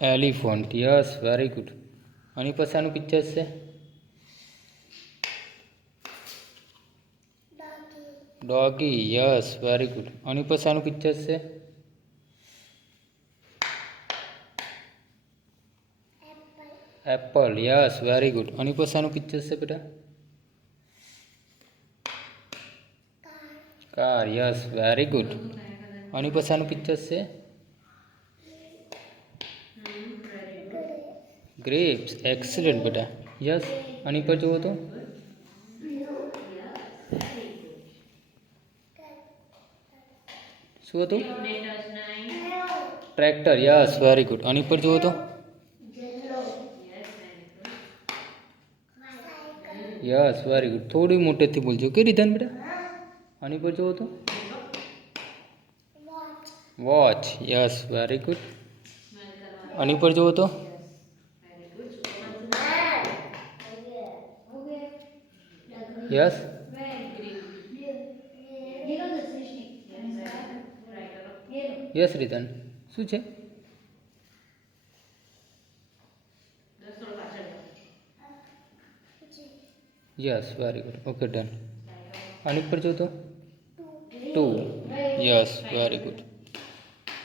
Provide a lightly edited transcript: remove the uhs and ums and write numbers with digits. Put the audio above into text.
Elephant. Yes, very good. આની પછી આનું પિક્ચર છે ડોગી. Yes, very good. આની પછી આનું પિક્ચર છે એપલ. Yes, very good. આની પછી આનું પિક્ચર છે બેટા કાર. Yes, very good. આની પછી આનું પિક્ચર છે ગ્રેપ્સ. એક્સલન્ટ બેટા. યસ. આની પર જુઓ તો શું હતું? ટ્રેક્ટર. Yes, very good. આની પર જુઓ તો યસ, વેરી ગુડ. થોડી મોટેથી બોલજો કે રીધન બેટા. આની પર જુઓ તો વોચ. Yes, very good. આની પર જુઓ તો યસ, યસ રીધન. શું છે? Yes, very good. Okay, done. આની પર જો તો 2. Yes, very good.